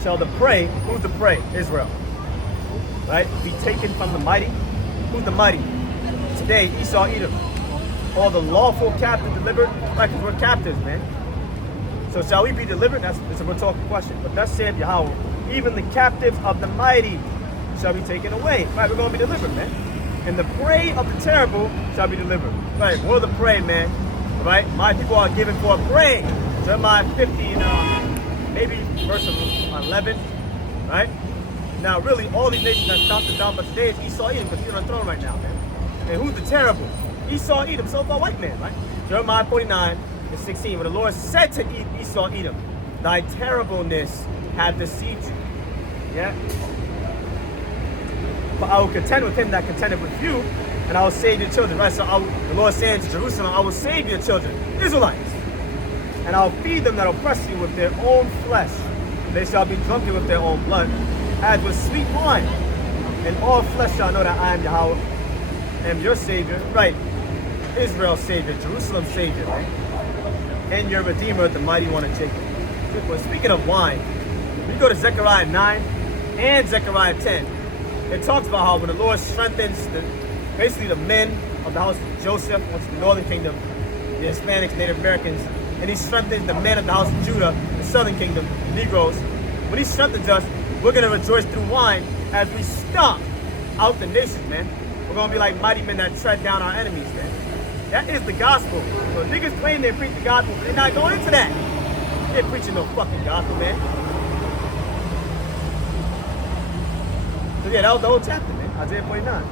Shall the prey, who's the prey? Israel. Right? Be taken from the mighty. Who's the mighty? Today, Esau, Edom. Or the lawful captive delivered? Right, because we're captives, man. So shall we be delivered? That's a rhetorical question. But thus saith Yahweh, even the captives of the mighty shall be taken away. Right, we're going to be delivered, man. And the prey of the terrible shall be delivered. Right, we're the prey, man. Right? My people are given for a prey. Jeremiah 50 and maybe verse 11. Right? Now, really, all these nations that stopped us down, but today is Esau, Edom, because you're on the throne right now, man. And who's the terrible? Esau, Edom, so-called white man, right? Jeremiah 49 and 16. But the Lord said to Esau, Edom, thy terribleness hath deceived you. Yeah? But I will contend with him that contended with you, and I will save your children. Right? So the Lord saying to Jerusalem, I will save your children, Israelites. And I'll feed them that oppress you with their own flesh. They shall be drunken with their own blood, as with sweet wine. And all flesh shall know that I am Yahweh, am your Savior. Right. Israel's Savior, Jerusalem's Savior, right? And your Redeemer, the mighty one of Jacob. But speaking of wine, we go to Zechariah 9 and Zechariah 10. It talks about how when the Lord strengthens basically the men of the house of Joseph, which is the northern kingdom, the Hispanics, Native Americans, and he strengthens the men of the house of Judah, the southern kingdom, the Negroes. When he strengthens us, we're going to rejoice through wine as we stomp out the nations, man. We're going to be like mighty men that tread down our enemies, man. That is the gospel. So niggas claim they preach the gospel, but they're not going into that. They ain't preaching no fucking gospel, man. So yeah, that was the whole chapter, man. Isaiah 49.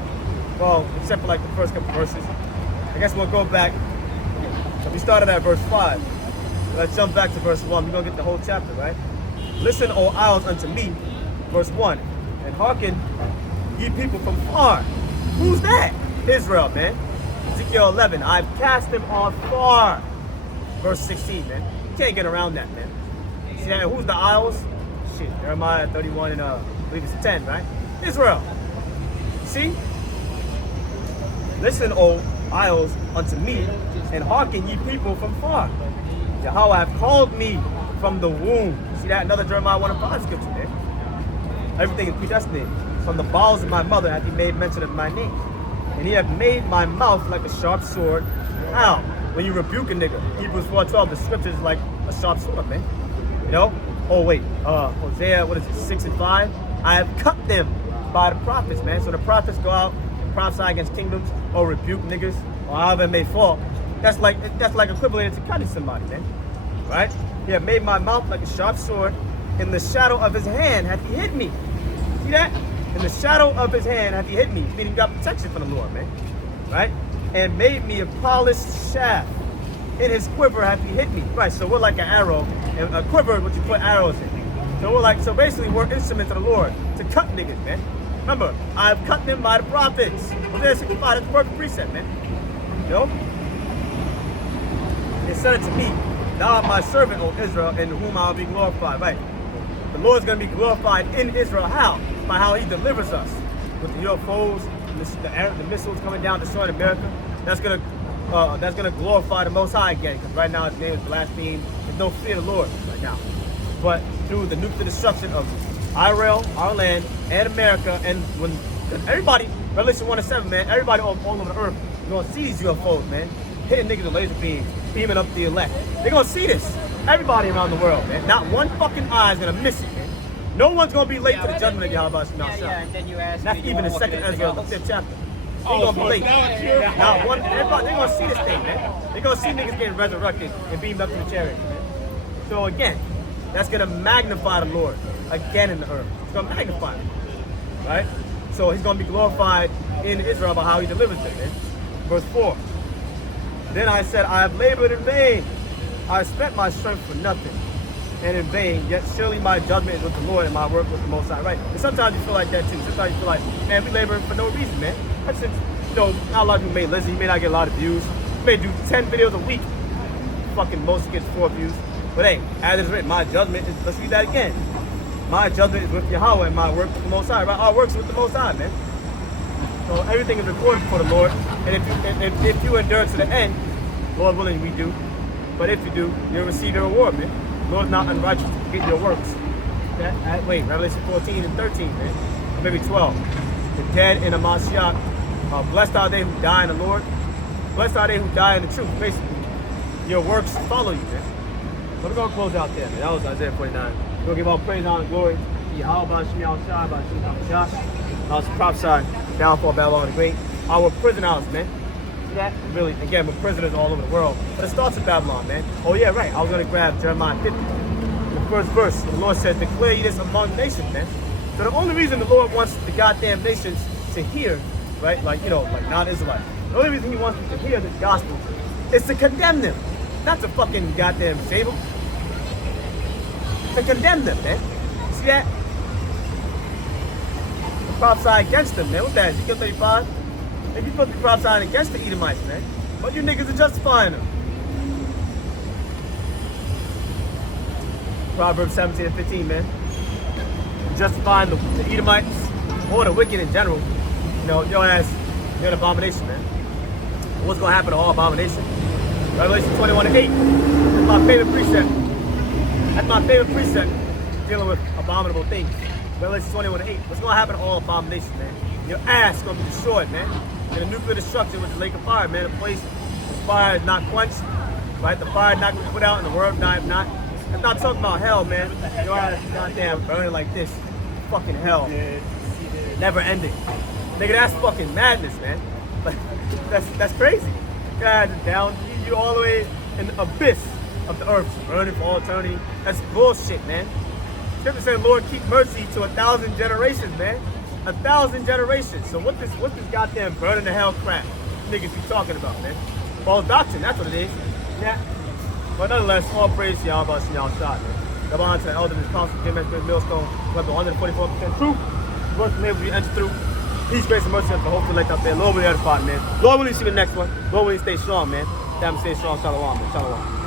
Well, except for like the first couple verses. I guess we'll go back. So we started at verse 5. Let's jump back to verse 1. We're going to get the whole chapter, right? Listen, O isles, unto me, verse 1. And hearken, ye people from far. Who's that? Israel, man. Ezekiel 11. I've cast them off far. Verse 16, man. You can't get around that, man. See that? Who's the isles? Shit, Jeremiah 31 and I believe it's 10, right? Israel. See? Listen, O isles, unto me, and hearken, ye people from far. Yahweh hath called me from the womb. See that? Another Jeremiah 1 and 5 scripture there. Everything is predestinated. From the bowels of my mother hath he made mention of my name. And he hath made my mouth like a sharp sword. How? When you rebuke a nigga. Hebrews 4:12, the scripture is like a sharp sword, man. You know? Oh, wait. Hosea, 6 and 5? I have cut them by the prophets, man. So the prophets go out and prophesy against kingdoms or rebuke niggas or however it may fall. That's like equivalent to cutting somebody, man. Right? He hath made my mouth like a sharp sword. In the shadow of his hand hath he hid me. See that? In the shadow of his hand hath he hid me. Meaning got protection from the Lord, man. Right? And made me a polished shaft. In his quiver hath he hid me. Right, so we're like an arrow. And a quiver is what you put arrows in. So basically we're instruments of the Lord to cut niggas, man. Remember, I have cut them by the prophets. Hosea 65, that's the perfect precept, man. You know? It said it to me, thou art my servant, O Israel, in whom I will be glorified. Right. The Lord's going to be glorified in Israel. How? By how he delivers us. With the UFOs, the missiles coming down, destroying America. That's going to glorify the Most High again. Because right now his name is blasphemed. There's no fear of the Lord right now. But through the nuclear destruction of Israel, our land, and America, and when everybody, Revelation 1 and 7, man, everybody all over the earth is going to see these UFOs, man. Hitting niggas with laser beams, beaming up the elect. They're going to see this. Everybody around the world, man. Not one fucking eye is going to miss it, man. No one's going to be late for the judgment of Yahweh. And then you ask that's even the second Ezra, the 5th chapter. They're going to be late. Not one, everybody, they're going to see this thing, man. They're going to see niggas getting resurrected and beamed up to the chariot, man. So again, that's going to magnify the Lord again in the earth. It's going to magnify him, right? So he's going to be glorified in Israel by how he delivers them, man. Verse 4. Then I said, I have labored in vain. I have spent my strength for nothing and in vain. Yet surely my judgment is with the Lord and my work with the Most High. Right? And sometimes you feel like that too. Sometimes you feel like, man, we labor for no reason, man. That's just, not a lot of people may listen. You may not get a lot of views. You may do 10 videos a week. Fucking most gets 4 views. But hey, as it's written, my judgment is, let's read that again. My judgment is with Yahweh and my work with the Most High. Right? Our works with the Most High, man. So everything is recorded for the Lord. And if you endure to the end, Lord willing, we do. But if you do, you'll receive your reward, man. The Lord's not unrighteous to forget your works. Revelation 14 and 13, man. Or maybe 12. The dead in a Mashiach. Blessed are they who die in the Lord. Blessed are they who die in the truth, basically. Your works follow you, man. So we're going to close out there, man. That was Isaiah 49. We're going to give all praise, honor, and glory to Yahweh, Shem Yahushua, by Shem Yahushua. And also prophesy downfall of Babylon the Great. Our prison house, man. See that? Really, again, we're prisoners all over the world. But it starts with Babylon, man. Oh, yeah, right. I was going to grab Jeremiah 50. The first verse, the Lord says, declare ye this among nations, man. So the only reason the Lord wants the goddamn nations to hear, right, like non-Israelites, the only reason he wants them to hear this gospel is to condemn them. Not to fucking goddamn save them. To condemn them, man. See that? To prophesy against them, man. What's that? Ezekiel 35? If you're supposed to be prophesying against the Edomites, man. But you niggas are justifying them. Proverbs 17 and 15, man. Justifying the Edomites or the wicked in general. You know, your ass, you're an abomination, man. What's going to happen to all abomination? Revelation 21 and 8. That's my favorite precept. That's my favorite precept dealing with abominable things. Revelation 21 and 8. What's going to happen to all abominations, man? Your ass is going to be destroyed, man. In a nuclear destruction with the lake of fire, man. A place the fire is not quenched, right? The fire is not going to be put out and the world not. I'm not talking about hell, man. Your ass is goddamn burning like this. Fucking hell. Never ending. Nigga, that's fucking madness, man. Like, that's crazy. God is down. You all the way in the abyss of the earth, burning for all eternity. That's bullshit, man. Scripture said, Lord, keep mercy to 1,000 generations, man. 1,000 generations. So what this goddamn burning the hell crap niggas be talking about, man? False doctrine, that's what it is. Yeah. But nonetheless, all praise to y'all about seeing y'all shot, man. Y'all behind to the elder, this council, Jim Smith, Millstone, weapon 144% true. Worth from here, we enter through. Peace, grace, and mercy, and for hopefully elect out there. Lord, we edify, man. Lord, willing, see the next one. Lord, willing, stay strong, man. Damn, stay strong. Shalom, man. Shalom.